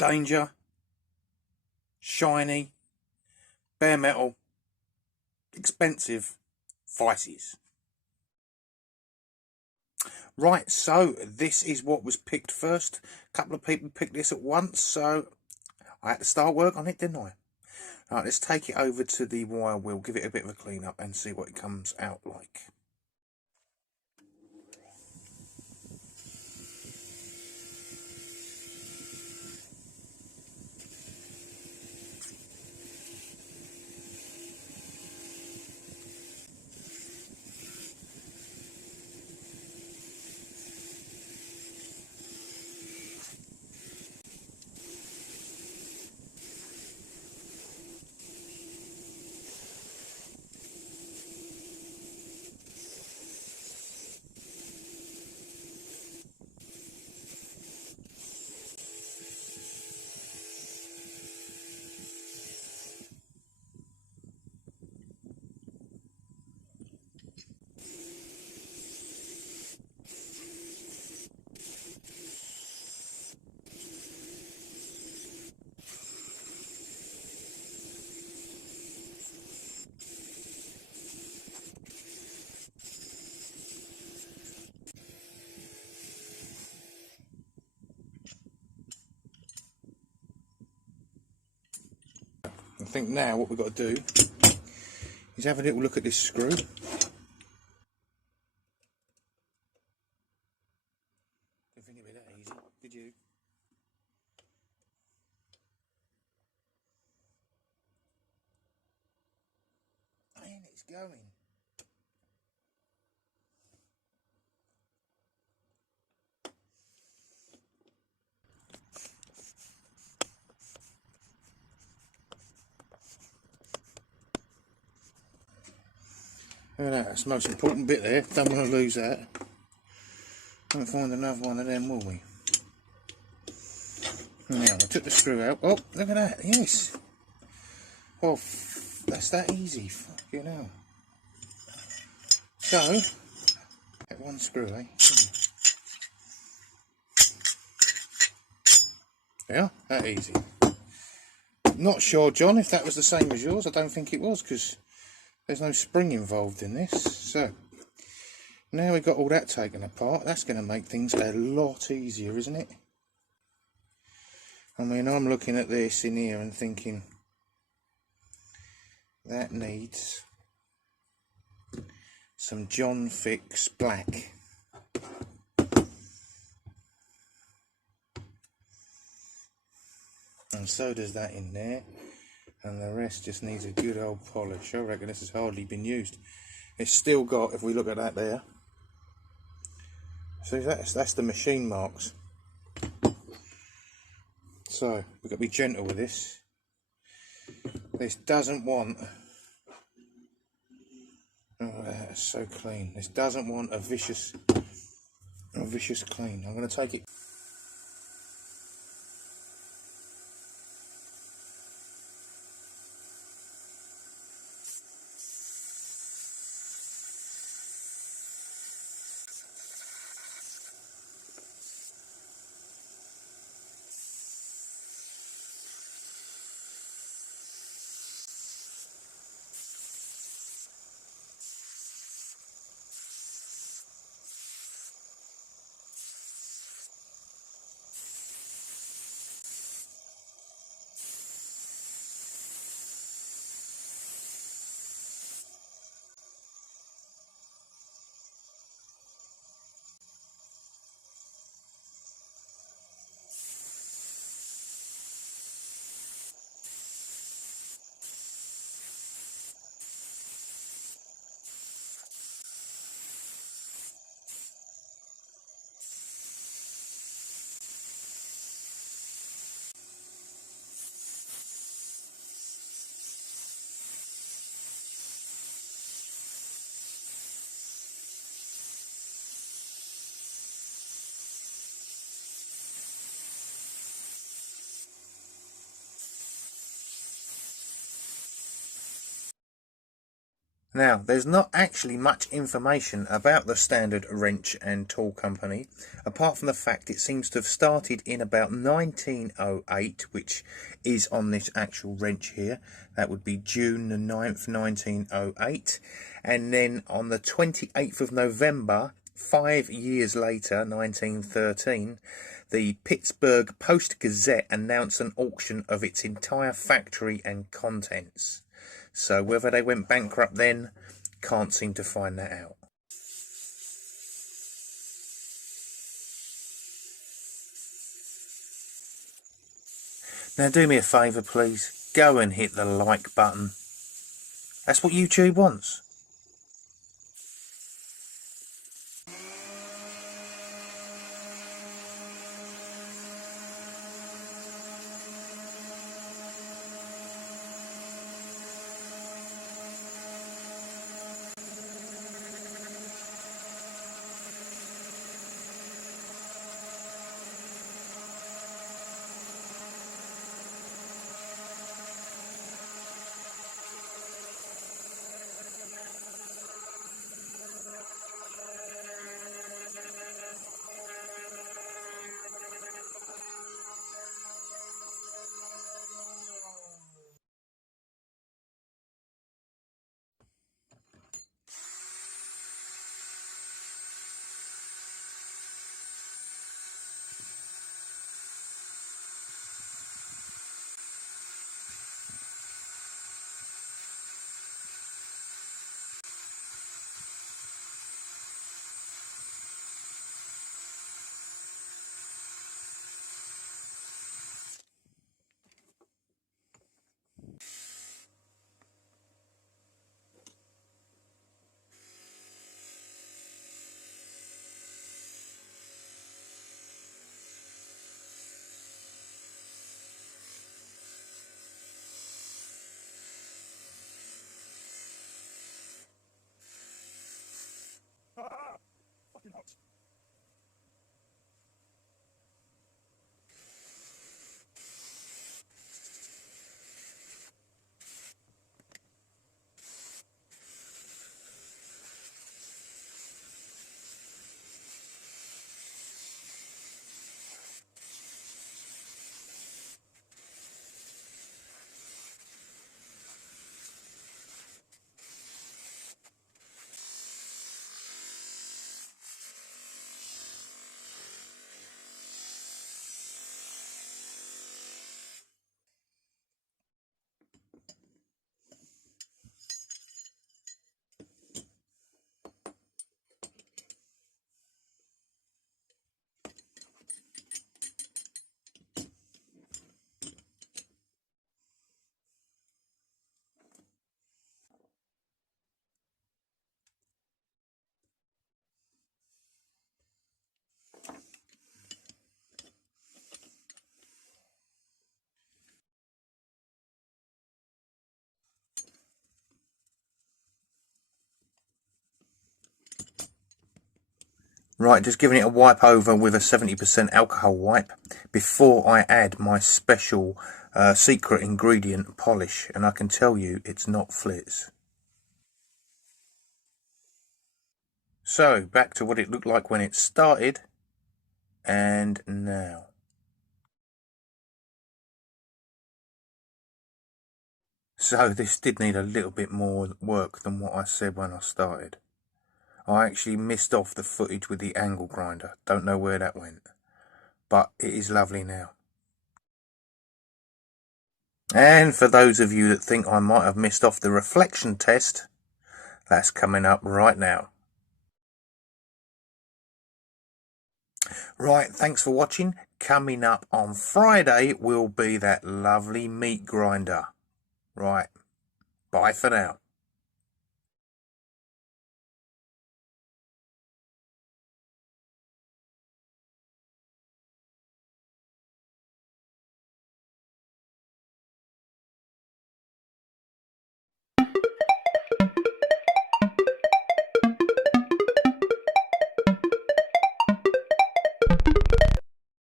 danger, shiny, bare metal, expensive vices. Right, so this is what was picked first. A couple of people picked this at once, so I had to start work on it, didn't I? Right, let's take it over to the wire wheel, give it a bit of a clean up and see what it comes out like. I think now what we've got to do is have a little look at this screw. Didn't think it'd be that easy, did you? Man, it's going. That's the most important bit there. Don't want to lose that. Won't find another one of them, will we? Now, I took the screw out. Oh, look at that. Yes. Well, that's that easy. Fucking hell. So, get one screw, eh? Yeah, that easy. Not sure, John, if that was the same as yours. I don't think it was, because there's no spring involved in this. So, now we've got all that taken apart. That's going to make things a lot easier, isn't it? I mean, I'm looking at this in here and thinking that needs some John Fix black. And so does that in there. And the rest just needs a good old polish. I reckon this has hardly been used. It's still got, if we look at that there, see that's the machine marks. So we've got to be gentle with this. This doesn't want, oh, that's so clean. This doesn't want a vicious clean. I'm going to take it. Now, there's not actually much information about the Standard Wrench and Tool Company, apart from the fact it seems to have started in about 1908, which is on this actual wrench here. That would be June the 9th, 1908. And then on the 28th of November, 5 years later, 1913, the Pittsburgh Post-Gazette announced an auction of its entire factory and contents. So whether they went bankrupt then, can't seem to find that out. Now do me a favour please, go and hit the like button. That's what YouTube wants. Right, just giving it a wipe over with a 70% alcohol wipe before I add my special secret ingredient polish, and I can tell you it's not Flitz. So, back to what it looked like when it started, and now. So this did need a little bit more work than what I said when I started. I actually missed off the footage with the angle grinder. Don't know where that went. But it is lovely now. And for those of you that think I might have missed off the reflection test, that's coming up right now. Right, thanks for watching. Coming up on Friday will be that lovely meat grinder. Right, bye for now.